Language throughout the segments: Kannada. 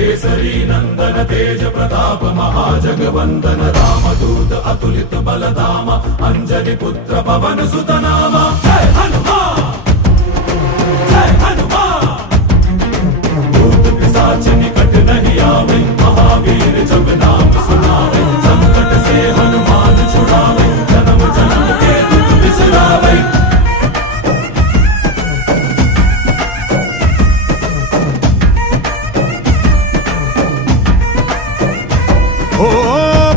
केसरी नंदन तेज प्रताप महाजगवंदन रामदूत अतुलित बलधाम अंजनी पुत्र पवन सुत नाम जय हनुमान जय हनुमान। भूत पिशाच निकट नहीं आवे महावीर जब नाम सुनावे संकट से हनुमान छुड़ावे जन्म जन्म के दुख बिसरावे। ಓ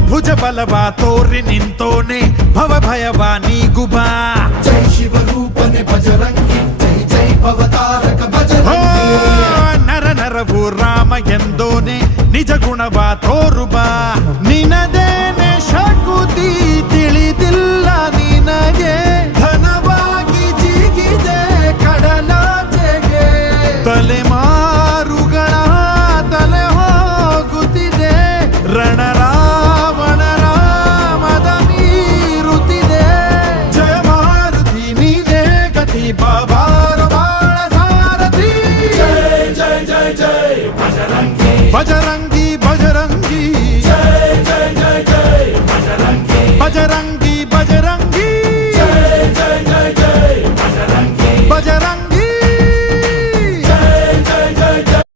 ಭುಜ ಬಲವ ತೋರಿ ನಿಂತೋನೆ ಭವ ಭಯವ ನೀಗುಬಾ ಜೈ ಶಿವ ರೂಪನೆ ಬಜರಂಗಿ ಜೈ ಜೈ ಭವತಾರಕ ಬಜರಂಗಿ ನರ ನರವು ರಾಮ ಎಂದೋನೆ ನಿಜ ಗುಣವ ತೋರುಬಾ ನಿನದೇನೆ ಶಕುತಿ ತಿಳಿದಿಲ್ಲ ನಿನಗೆ ಧನವಾಗಿ ಜಿಗಿದೆ ಕಡಲಾಚೆಗೆ ತಲೆಮಾರುಗಳ ತಲೆ ಹೋಗುತ್ತಿದೆ ರಣರಾವಣ ರಾಮದ ಮೀರುತ್ತಿದೆ ಜಯ ಮಾರುತಿ ನೀನೇ ಗತಿ ಬಾಬಾರ ಬಾಳ ಸಾರಥಿ जय जय जय जय बजरंगी ಬಜರಂಗಿ ಬಜರಂಗಿ जय जय जय जय बजरंगी ಬಜರಂಗಿ